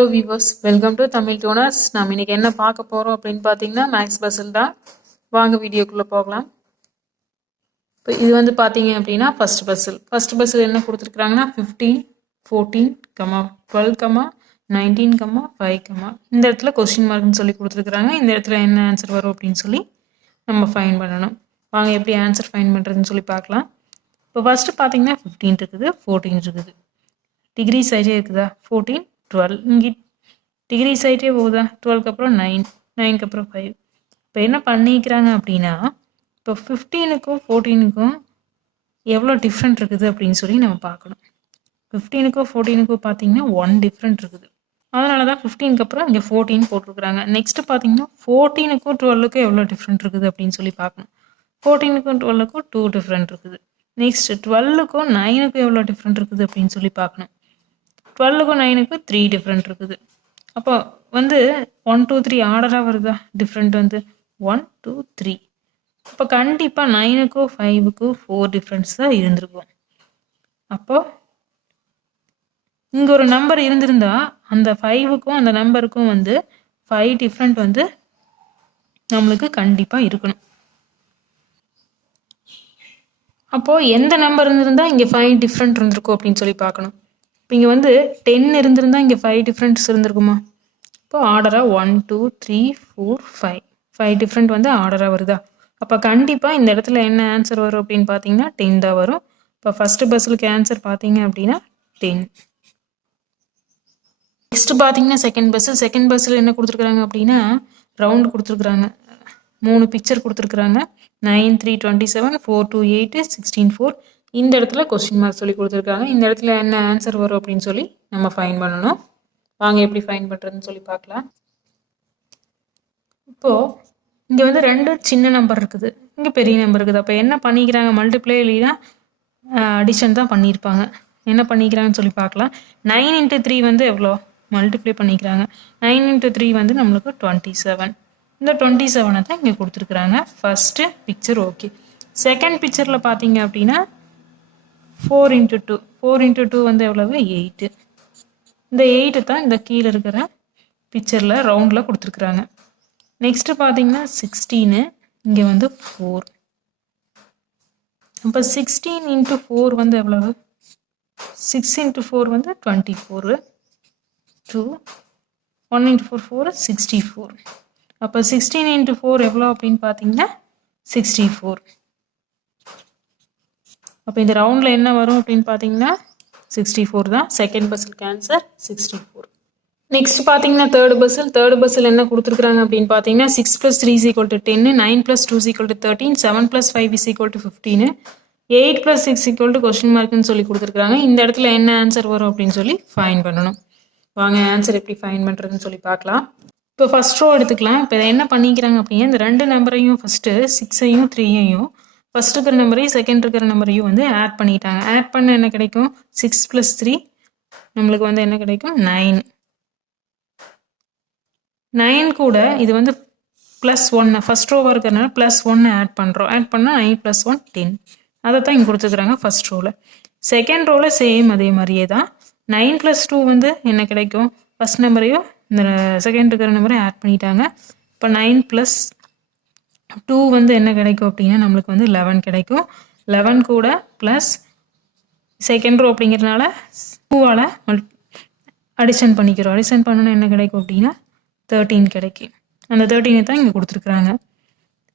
Hello viewers, welcome to Tamil donors. நம்ம இன்னைக்கு என்ன பார்க்க போகிறோம் அப்படின்னு பார்த்தீங்கன்னா மேக்ஸ் பசில் தான். வாங்க வீடியோக்குள்ளே போகலாம். இப்போ இது வந்து பார்த்தீங்க அப்படின்னா ஃபர்ஸ்ட் பசில் என்ன கொடுத்துருக்குறாங்கன்னா 15, 14, 12, 19, 5, இந்த இடத்துல கொஸ்டின் மார்க்னு சொல்லி கொடுத்துருக்குறாங்க. இந்த இடத்துல என்ன ஆன்சர் வரும் அப்படின்னு சொல்லி நம்ம ஃபைன் பண்ணணும். வாங்க எப்படி ஆன்சர் ஃபைன் பண்ணுறதுன்னு சொல்லி பார்க்கலாம். இப்போ ஃபர்ஸ்ட் பார்த்தீங்கன்னா 15 இருக்குது, 14 இருக்குது. டிகிரி சைடே இருக்குதா, 14, 12, இங்கே டிகிரி சைடே போகுதா, 12க்கு அப்புறம் 9, 9க்கு அப்புறம் 5. இப்போ என்ன பண்ணிக்கிறாங்க அப்படின்னா, இப்போ 15க்கும் 14க்கும் எவ்வளோ டிஃப்ரெண்ட் இருக்குது அப்படின்னு சொல்லி நம்ம பார்க்கணும். 15க்கும் 14க்கும் பார்த்தீங்கன்னா 1 டிஃப்ரெண்ட் இருக்குது. அதனால தான் 15க்கு அப்புறம் இங்கே 14 போட்டிருக்கிறாங்க. நெக்ஸ்ட் பார்த்தீங்கன்னா 14க்கும் 12க்கும் எவ்வளோ டிஃப்ரெண்ட் இருக்குது அப்படின்னு சொல்லி பார்க்கணும். 14க்கும் 12க்கும் 2 டிஃப்ரெண்ட் இருக்குது. நெக்ஸ்ட் 12க்கும் 9க்கும் எவ்வளோ டிஃப்ரெண்ட் இருக்குது அப்படின்னு சொல்லி பார்க்கணும். 12க்கும் 9க்கும் 3 டிஃப்ரெண்ட் இருக்குது. அப்போ வந்து 1, 2, 3 ஆர்டராக வருதா டிஃப்ரெண்ட் வந்து 1, 2, 3. அப்போ கண்டிப்பாக 9க்கும் 5க்கும் 4 டிஃப்ரெண்ட்ஸ் தான் இருந்திருக்கும். அப்போ இங்கே ஒரு நம்பர் இருந்திருந்தா அந்த 5க்கும் அந்த நம்பருக்கும் வந்து 5 டிஃப்ரெண்ட் வந்து நம்மளுக்கு கண்டிப்பாக இருக்கணும். அப்போது எந்த நம்பர் இருந்திருந்தா இங்கே 5 டிஃப்ரெண்ட் இருந்திருக்கும் அப்படின்னு சொல்லி பார்க்கணும். இப்போ இங்கே வந்து 10 இருந்திருந்தால் இங்கே 5 டிஃப்ரெண்ட்ஸ் இருந்திருக்குமா? இப்போ ஆர்டராக 1, 2, 3, 4, 5 டிஃப்ரெண்ட் வந்து ஆர்டராக வருதா? அப்போ கண்டிப்பாக இந்த இடத்துல என்ன ஆன்சர் வரும் அப்படின்னு பார்த்தீங்கன்னா 10 தான் வரும். இப்போ ஃபஸ்ட்டு பஸ்ஸுக்கு ஆன்சர் பார்த்தீங்க அப்படின்னா 10. நெக்ஸ்ட் பார்த்தீங்கன்னா செகண்ட் பஸ்ஸில் என்ன கொடுத்துருக்குறாங்க அப்படின்னா ரவுண்டு கொடுத்துருக்குறாங்க. 3 பிக்சர் கொடுத்துருக்குறாங்க. 9, 3, 27, 4, 2, 8, 16, 4. இந்த இடத்துல கொஸ்டின் மார்க் சொல்லி கொடுத்துருக்காங்க. இந்த இடத்துல என்ன ஆன்சர் வரும் அப்படின்னு சொல்லி நம்ம ஃபைன் பண்ணணும். வாங்க எப்படி ஃபைன் பண்ணுறதுன்னு சொல்லி பார்க்கலாம். இப்போது இங்கே வந்து 2 சின்ன நம்பர் இருக்குது, இங்கே பெரிய நம்பர் இருக்குது. அப்போ என்ன பண்ணிக்கிறாங்க, மல்டிப்ளை இல்லைன்னா அடிஷன் தான் பண்ணியிருப்பாங்க. என்ன பண்ணிக்கிறாங்கன்னு சொல்லி பார்க்கலாம். 9 × 3 வந்து எவ்வளோ மல்டிப்ளை பண்ணிக்கிறாங்க. 9 × 3 வந்து நம்மளுக்கு 27. இந்த 27 தான் இங்கே கொடுத்துருக்குறாங்க. First picture okay. செகண்ட் பிக்சரில் பார்த்தீங்க அப்படின்னா 4 × 2 வந்து எவ்வளவு 8. இந்த 8 தான் இந்த கீழே இருக்கிற பிக்சரில் ரவுண்டில் கொடுத்துருக்குறாங்க. நெக்ஸ்ட்டு பார்த்தீங்கன்னா 16, இங்கே வந்து 4. அப்போ 16 × 4 வந்து எவ்வளவு, 6 × 4 வந்து 24, 2, 1 × 4, 4, 64. அப்போ 16 × 4 எவ்வளோ அப்படின்னு பார்த்தீங்கன்னா 64. அப்போ இந்த ரவுண்டில் என்ன வரும் அப்படின்னு பார்த்தீங்கன்னா 64 தான். செகண்ட் பஸ்ஸுக்கு ஆன்சர் 64. நெக்ஸ்ட் பார்த்தீங்கன்னா தேர்ட் பஸ்ஸில் என்ன கொடுத்துருக்குறாங்க அப்படின்னு பார்த்தீங்கன்னா 6 + 3 = 10, 9 + 2 = 13, 7 + 5 = 15, 8 + 6 கொஸ்டின் மார்க்னு சொல்லி கொடுத்துருக்குறாங்க. இந்த இடத்துல என்ன ஆன்சர் வரும் அப்படின்னு சொல்லி ஃபைன் பண்ணணும். வாங்க ஆன்சர் எப்படி ஃபைன் பண்ணுறதுன்னு சொல்லி பார்க்கலாம். இப்போ ஃபஸ்ட் ரோ எடுத்துக்கலாம். இப்போ என்ன பண்ணிக்கிறாங்க அப்படின்னா இந்த 2 நம்பரையும் ஃபஸ்ட்டு 6ஐயும் 3ஐயும் ஃபஸ்ட் இருக்கிற நம்பரையும் செகண்ட் இருக்கிற நம்பரையும் வந்து ஆட் பண்ணிட்டாங்க. ஆட் பண்ண என்ன கிடைக்கும், 6 + 3 நம்மளுக்கு வந்து என்ன கிடைக்கும் 9. 9 கூட இது வந்து +1 ஃபஸ்ட் ரோவாக இருக்கிறதுனால +1 ஆட் பண்ணுறோம். ஆட் பண்ணால் 9 + 1 10. அதை தான் இங்கே கொடுத்துருக்குறாங்க ஃபஸ்ட் ரோவில். செகண்ட் ரோவில் சேம் அதே மாதிரியே தான். 9 + 2 வந்து என்ன கிடைக்கும், ஃபஸ்ட் நம்பரையும் இந்த செகண்ட் இருக்கிற நம்பரையும் ஆட் பண்ணிட்டாங்க. இப்போ 9 + 2 வந்து என்ன கிடைக்கும் அப்படின்னா நம்மளுக்கு வந்து 11 கிடைக்கும். 11 கூட ப்ளஸ் செகண்ட் ரோ அப்படிங்கிறதுனால 2ஆல் அடிஷன் பண்ணிக்கிறோம். அடிஷன் பண்ணணும் என்ன கிடைக்கும் அப்படின்னா 13 கிடைக்கும். அந்த 13 தான் இங்கே கொடுத்துருக்குறாங்க.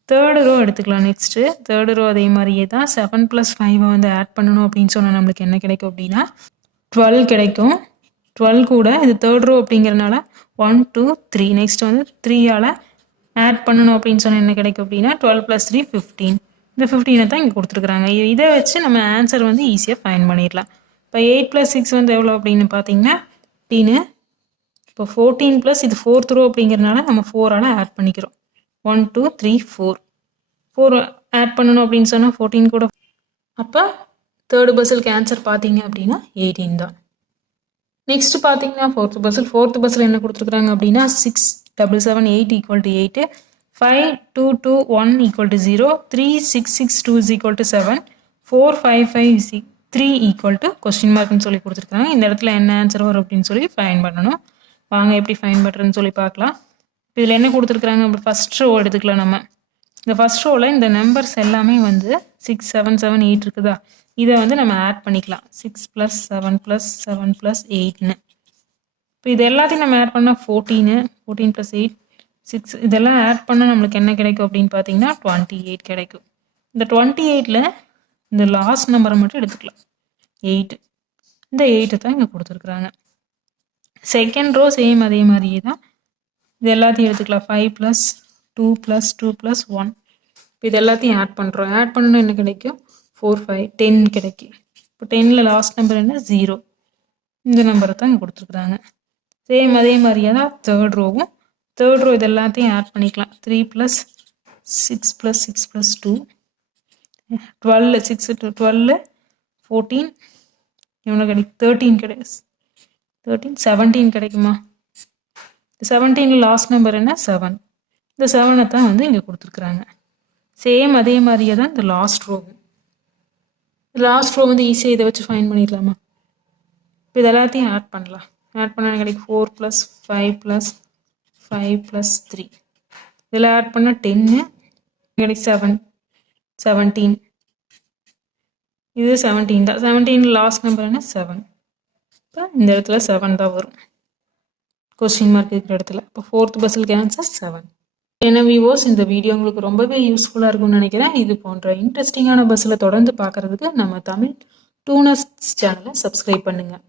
தேர்டு ரோ எடுத்துக்கலாம். நெக்ஸ்ட்டு தேர்டு ரோ அதே மாதிரியே தான். 7 + 5 வந்து ஆட் பண்ணணும் அப்படின்னு சொன்னால் நம்மளுக்கு என்ன கிடைக்கும் அப்படின்னா 12 கிடைக்கும். 12 கூட இது தேர்ட் ரோ அப்படிங்கிறதுனால 1, 2, 3. நெக்ஸ்ட் வந்து 3ஆல் ஆட் பண்ணணும் அப்படின்னு சொன்னால் என்ன கிடைக்கும் அப்படின்னா 12 + 3 15. இந்த 15 தான் இங்கே கொடுத்துருக்குறாங்க. இதை வச்சு நம்ம ஆன்சர் வந்து ஈஸியாக ஃபைன் பண்ணிடலாம். இப்போ 8 + 6 வந்து எவ்வளோ அப்படின்னு பார்த்தீங்கன்னா 15. இப்போ 14 + இது ஃபோர்த் ரோ அப்படிங்கிறதுனால நம்ம 4ஆல் ஆட் பண்ணிக்கிறோம். 1, 2, 3, 4 ஆட் பண்ணணும் அப்படின்னு சொன்னால் 14 கூட. அப்போ தேர்டு பஸ்ஸுக்கு ஆன்சர் பார்த்தீங்க அப்படின்னா 18 தான். நெக்ஸ்ட் பார்த்தீங்கன்னா ஃபோர்த் பஸ்ஸில் என்ன கொடுத்துருக்குறாங்க அப்படின்னா 6, 7, 7, 8 = 8, 5, 2, 2, 1 = 0, 3, 6, 6, 2 = 7, 4, 5, 5, 3 = கொஸ்டின் மார்க்னு சொல்லி கொடுத்துருக்காங்க. இந்த இடத்துல என்ன ஆன்சர் வரும் அப்படின்னு சொல்லி ஃபைன் பண்ணணும். வாங்க எப்படி ஃபைண்ட் பண்ணுறதுன்னு சொல்லி பார்க்கலாம். இதில் என்ன கொடுத்துருக்குறாங்க, அப்படி ஃபஸ்ட் ரோ எடுத்துக்கலாம். நம்ம இந்த ஃபஸ்ட் ரோவில் இந்த நம்பர்ஸ் எல்லாமே வந்து 6 7 7 8 இருக்குதா, இதை வந்து நம்ம ஆட் பண்ணிக்கலாம். 6 + 7 + 7 + 8ன்னு. இப்போ இது எல்லாத்தையும் நம்ம ஆட் பண்ணால் 14 + 8 6 இதெல்லாம் ஆட் பண்ணால் நம்மளுக்கு என்ன கிடைக்கும் அப்படின்னு பார்த்தீங்கன்னா 28 கிடைக்கும். இந்த 28ல் இந்த லாஸ்ட் நம்பரை மட்டும் எடுத்துக்கலாம், 8. இந்த 8 தான் இங்கே கொடுத்துருக்குறாங்க. செகண்ட் ரோ சேம் அதே மாதிரியே தான், இது எல்லாத்தையும் எடுத்துக்கலாம். 5 + 2 + 2 + 1. இப்போ இது எல்லாத்தையும் ஆட் பண்ணுறோம். ஆட் பண்ணணும் என்ன கிடைக்கும், 4 5 10 கிடைக்கும். இப்போ 10ல் லாஸ்ட் நம்பர் என்ன, 0. இந்த நம்பரை தான் இங்கே கொடுத்துருக்குறாங்க. சேம் அதே மாதிரியே தான் தேர்ட் ரோவும். தேர்ட் ரோ இது எல்லாத்தையும் ஆட் பண்ணிக்கலாம். 3 + 6 + 6 + 2 12 6 to 12 14 எவ்வளோ கிடைக்கும், 13 கிடைக்கும். 13 17 கிடைக்குமா. 17ல் லாஸ்ட் நம்பர் என்ன, 7. இந்த 7ஐ தான் வந்து இங்கே கொடுத்துருக்குறாங்க. சேம் அதே மாதிரியே தான் இந்த லாஸ்ட் ரோவும். லாஸ்ட் ரோ வந்து ஈஸியாக இதை வச்சு ஃபைன் பண்ணிடலாமா. இப்போ இது எல்லாத்தையும் ஆட் பண்ணலாம். ஆட் பண்ணால் கிடைக்கும் 4 + 5 + 5 + 3. இதில் ஆட் பண்ணால் 10 கிடைக்கும். 7 17. இது 17 தான். 17 லாஸ்ட் நம்பர் என்ன, 7. இப்போ இந்த இடத்துல 7 தான் வரும், கொஸ்டின் மார்க் இருக்கிற இடத்துல. இப்போ 4th பஸ்ஸுக்கு ஆன்சர் 7. ஏன்னா வியூவர்ஸ், இந்த வீடியோ உங்களுக்கு ரொம்பவே யூஸ்ஃபுல்லாக இருக்கும்னு நினைக்கிறேன். இது போன்ற இன்ட்ரெஸ்டிங்கான பஸ்ஸில் தொடர்ந்து பார்க்குறதுக்கு நம்ம தமிழ் டூனர்ஸ் சேனலை சப்ஸ்கிரைப் பண்ணுங்கள்.